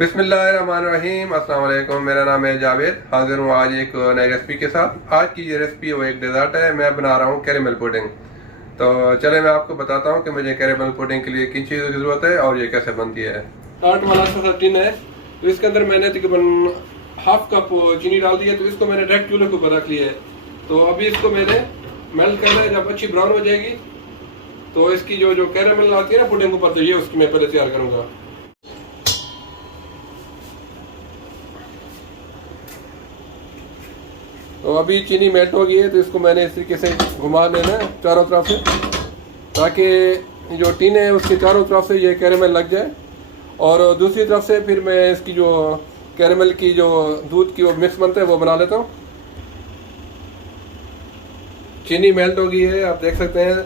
बिस्मिल्लाहिर्रहमानिर्रहीम, अस्सलाम वालेकुम। मेरा नाम है जावेद। हाजिर हूँ आज एक नई रेसिपी के साथ। आज की ये रेसिपी वो एक डेजर्ट है। मैं बना रहा हूँ कैरेमल पुडिंग। तो चले मैं आपको बताता हूँ कि मुझे कैरेमल पुडिंग के लिए किन चीज़ों की ज़रूरत है और ये कैसे बनती है। टार्ट वाला सा टिन है, तो इसके अंदर मैंने तकरीबन हाफ कप चीनी डाल दी है। तो इसको मैंने डायरेक्ट चूल्हे के ऊपर रख लिया है। तो अभी इसको मैंने मेल्ट करना है। जब अच्छी ब्राउन हो जाएगी तो इसकी जो कैरेमल आती है ना पुडिंग के ऊपर, तो ये उसकी मैं पहले तैयार करूँगा। तो अभी चीनी मेल्ट हो गई है, तो इसको मैंने इस तरीके से घुमा लेना है चारों तरफ से, ताकि जो टीन है उसके चारों तरफ से ये कैरेमल लग जाए। और दूसरी तरफ से फिर मैं इसकी जो कैरेमल की जो दूध की वो मिक्स बनता है वो बना लेता हूँ। चीनी मेल्ट हो गई है, आप देख सकते हैं।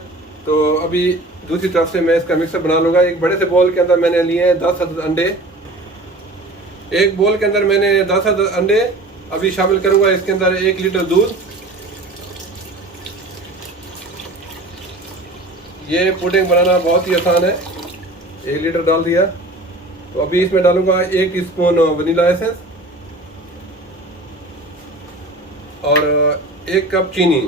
तो अभी दूसरी तरफ से मैं इसका मिक्सर बना लूँगा। एक बड़े से बॉल के अंदर मैंने लिए हैं 10 अंडे। एक बॉल के अंदर मैंने 10 अंडे अभी शामिल करूंगा। इसके अंदर 1 लीटर दूध। ये पुडिंग बनाना बहुत ही आसान है। 1 लीटर डाल दिया। तो अभी इसमें डालूंगा 1 टीस्पून वनीला एसेंस और 1 कप चीनी।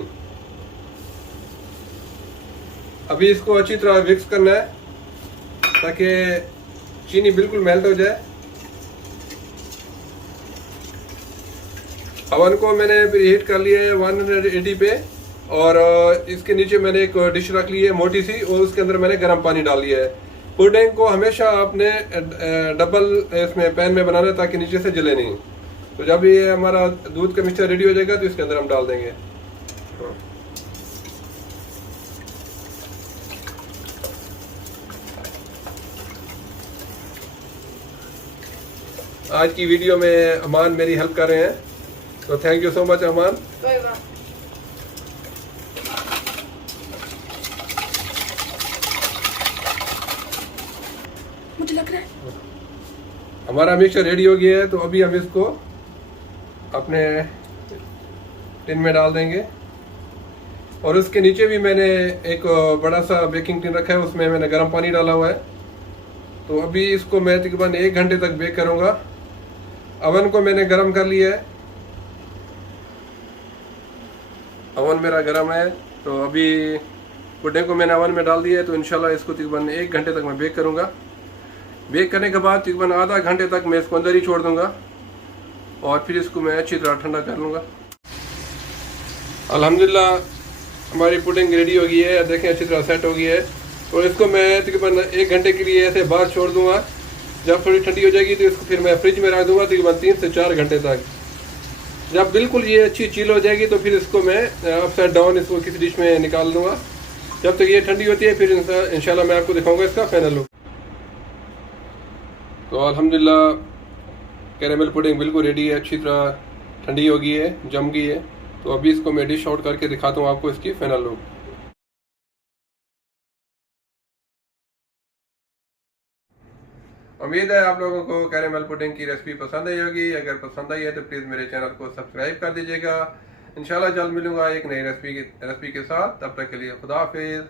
अभी इसको अच्छी तरह मिक्स करना है ताकि चीनी बिल्कुल मेल्ट हो जाए। अवन को मैंने हीट कर लिया है 180 पे, और इसके नीचे मैंने एक डिश रख ली है मोटी सी, और उसके अंदर मैंने गर्म पानी डाल लिया है। पुडिंग को हमेशा आपने डबल इसमें पैन में बनाना है ताकि नीचे से जले नहीं। तो जब ये हमारा दूध का मिक्सचर रेडी हो जाएगा तो इसके अंदर हम डाल देंगे। आज की वीडियो में अमान मेरी हेल्प कर रहे हैं, तो थैंक यू सो मच अमान। मुझे लग रहा है हमारा मिक्सचर रेडी हो गया है। तो अभी हम इसको अपने टिन में डाल देंगे। और उसके नीचे भी मैंने एक बड़ा सा बेकिंग टिन रखा है, उसमें मैंने गर्म पानी डाला हुआ है। तो अभी इसको मैं तकरीबन 1 घंटे तक बेक करूँगा। अवन को मैंने गर्म कर लिया है। अवन मेरा गर्म है। तो अभी पुडिंग को मैंने अवन में डाल दिया है। तो इंशाल्लाह इसको तकरीबन 1 घंटे तक मैं बेक करूँगा। बेक करने के बाद तकरीबन आधा घंटे तक मैं इसको अंदर ही छोड़ दूँगा, और फिर इसको मैं अच्छी तरह ठंडा कर लूँगा। अल्हम्दुलिल्लाह हमारी पुडिंग रेडी हो गई है। देखें अच्छी तरह सेट हो गई है। और इसको मैं तकरीबन 1 घंटे के लिए ऐसे बाहर छोड़ दूँगा। जब थोड़ी ठंडी हो जाएगी तो इसको फिर मैं फ्रिज में रख दूँगा तकरीबन 3 से 4 घंटे तक। जब बिल्कुल ये अच्छी चिल हो जाएगी तो फिर इसको मैं अपसाइड डाउन इसको किसी डिश में निकाल दूँगा। जब तक ये ठंडी होती है फिर इंशाल्लाह मैं आपको दिखाऊंगा इसका फाइनल लुक। तो अल्हम्दुलिल्लाह कैरेमल पुडिंग बिल्कुल रेडी है, अच्छी तरह ठंडी हो गई है, जम गई है। तो अभी इसको मैं डिश आउट करके दिखाता हूँ आपको इसकी फाइनल लुक। उम्मीद है आप लोगों को कैरेमल पुडिंग की रेसिपी पसंद आई होगी। अगर पसंद आई है तो प्लीज़ मेरे चैनल को सब्सक्राइब कर दीजिएगा। इंशाल्लाह जल्द मिलूंगा एक नई रेसिपी के साथ। तब तक के लिए खुदा हाफिज़।